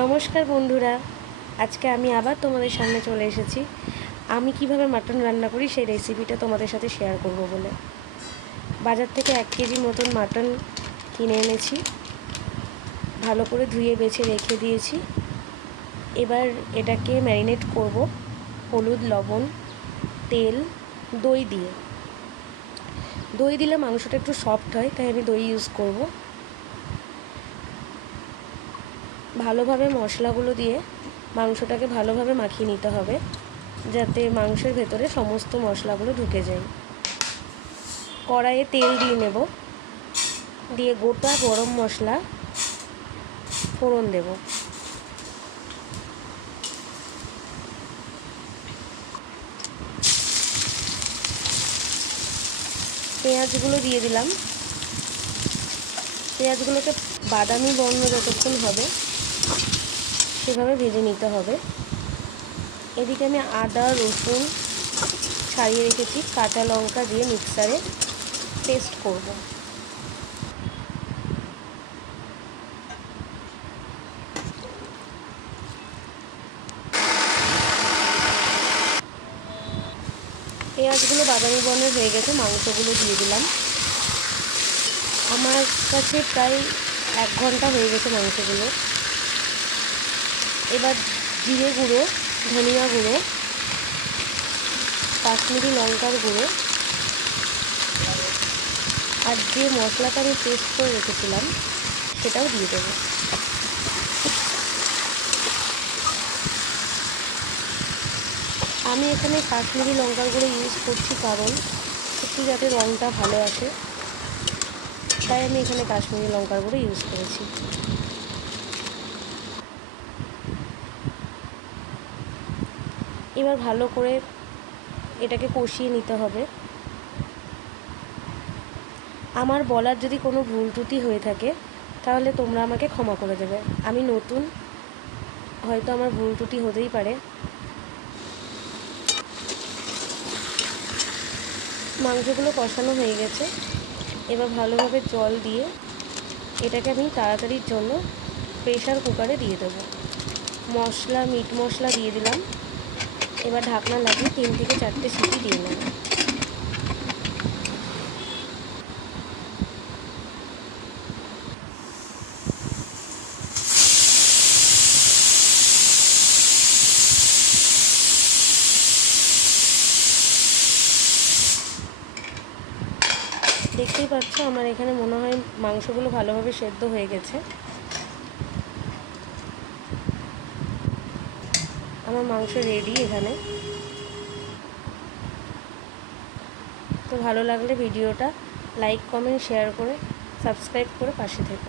নমস্কার বন্ধুরা, আজকে আমি আবার তোমাদের সামনে চলে এসেছি। আমি কিভাবে মাটন রান্না করি সেই রেসিপিটা তোমাদের সাথে শেয়ার করব বলে। বাজার থেকে 1 কেজি মতন মাটন কিনে এনেছি, ভালো করে ধুয়ে বেছে রেখে দিয়েছি। এবার এটাকে ম্যারিনেট করব হলুদ, লবণ, তেল, দই দিয়ে। দই দিলে মাংসটা একটু সফট হয়, তাই আমি দই ইউজ করব। ভালোভাবে মশলাগুলো দিয়ে মাংসটাকে ভালোভাবে মাখিয়ে নিতে হবে, যাতে মাংসের ভেতরে সমস্ত মশলাগুলো ঢুকে যায়। কড়াইয়ে তেল দিয়ে নেব, দিয়ে গোটা গরম মশলা ফোড়ন দেব। পেঁয়াজগুলো দিয়ে দিলাম। পেঁয়াজগুলোকে বাদামি বর্ণ যতক্ষণ হবে সেভাবে ভেজে নিতে হবে। এদিকে আমি আদা, রসুন ছাড়িয়ে রেখেছি, কাঁচা লঙ্কা দিয়ে মিক্সারে পেস্ট করব। পেঁয়াজগুলো বাদামি বর্ণের হয়ে গেছে, মাংসগুলো দিয়ে দিলাম। আমার কাছে প্রায় 1 ঘন্টা হয়ে গেছে মাংসগুলো। এবার জিরে গুঁড়ো, ধনিয়া গুঁড়ো, কাশ্মীরি লঙ্কার গুঁড়ো আর যে মশলাটা আমি পেস্ট করে রেখেছিলাম সেটাও দিয়ে দেবো। আমি এখানে কাশ্মীরি লঙ্কার গুঁড়ো ইউজ করছি, কারণ একটু যাতে রঙটা ভালো আসে, তাই আমি এখানে কাশ্মীরি লঙ্কার গুঁড়ো ইউজ করেছি। এবার ভালো করে এটাকে কষিয়ে নিতে হবে। আমার বলার যদি কোনো ভুল ত্রুটি হয়ে থাকে তাহলে তোমরা আমাকে ক্ষমা করে দেবে। আমি নতুন, হয়তো আমার ভুল ত্রুটি হতেই পারে। মাংসগুলো কষানো হয়ে গেছে, এবার ভালোভাবে জল দিয়ে এটাকে আমি তাড়াতাড়ির জন্য প্রেশার কুকারে দিয়ে দেবো। মিট মশলা দিয়ে দিলাম। এবার ঢাকনা লাগিয়ে 3 থেকে 4টে সিটি দিয়ে নেব। দেখতেই পাচ্ছ আমার এখানে মনে হয় মাংসগুলো ভালোভাবে সেদ্ধ হয়ে গেছে। আমার মাংস রেডি এখানে। তো ভালো লাগলে ভিডিওটা লাইক, কমেন্ট, শেয়ার করে সাবস্ক্রাইব করে পাশে থেকো।